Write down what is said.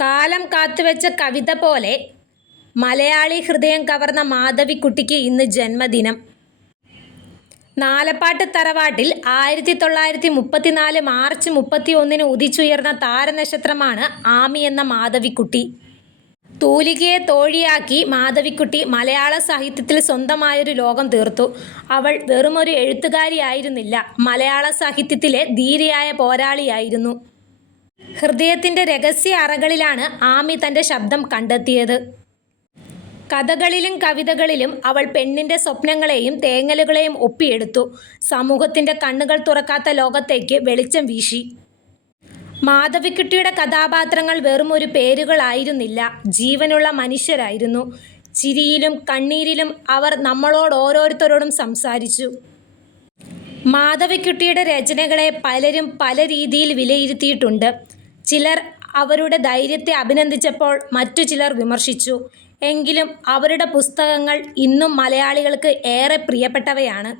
കാലം കാത്തുവെച്ച കവിത പോലെ മലയാളി ഹൃദയം കവർന്ന മാധവിക്കുട്ടിക്ക് ഇന്ന് ജന്മദിനം. നാലപ്പാട്ട് തറവാട്ടിൽ 1934 മാർച്ച് 31 ഉദിച്ചുയർന്ന താരനക്ഷത്രമാണ് ആമി എന്ന മാധവിക്കുട്ടി. തൂലികയെ തോഴിയാക്കി മാധവിക്കുട്ടി മലയാള സാഹിത്യത്തിൽ സ്വന്തമായൊരു ലോകം തീർത്തു. അവൾ വെറുമൊരു എഴുത്തുകാരിയായിരുന്നില്ല, മലയാള സാഹിത്യത്തിലെ ധീരയായ പോരാളിയായിരുന്നു. ഹൃദയത്തിൻ്റെ രഹസ്യ അറകളിലാണ് ആമി തൻ്റെ ശബ്ദം കണ്ടെത്തിയത്. കഥകളിലും കവിതകളിലും അവൾ പെണ്ണിൻ്റെ സ്വപ്നങ്ങളെയും തേങ്ങലുകളെയും ഒപ്പിയെടുത്തു. സമൂഹത്തിൻ്റെ കണ്ണുകൾ തുറക്കാത്ത ലോകത്തേക്ക് വെളിച്ചം വീശി. മാധവിക്കുട്ടിയുടെ കഥാപാത്രങ്ങൾ വെറുമൊരു പേരുകളായിരുന്നില്ല, ജീവനുള്ള മനുഷ്യരായിരുന്നു. ചിരിയിലും കണ്ണീരിലും അവർ നമ്മളോരോരുത്തരോടും സംസാരിച്ചു. മാധവിക്കുട്ടിയുടെ രചനകളെ പലരും പല രീതിയിൽ വിലയിരുത്തിയിട്ടുണ്ട്. ചിലർ അവരുടെ ധൈര്യത്തെ അഭിനന്ദിച്ചപ്പോൾ മറ്റു ചിലർ വിമർശിച്ചു. എങ്കിലും അവരുടെ പുസ്തകങ്ങൾ ഇന്നും മലയാളികൾക്ക് ഏറെ പ്രിയപ്പെട്ടവയാണ്.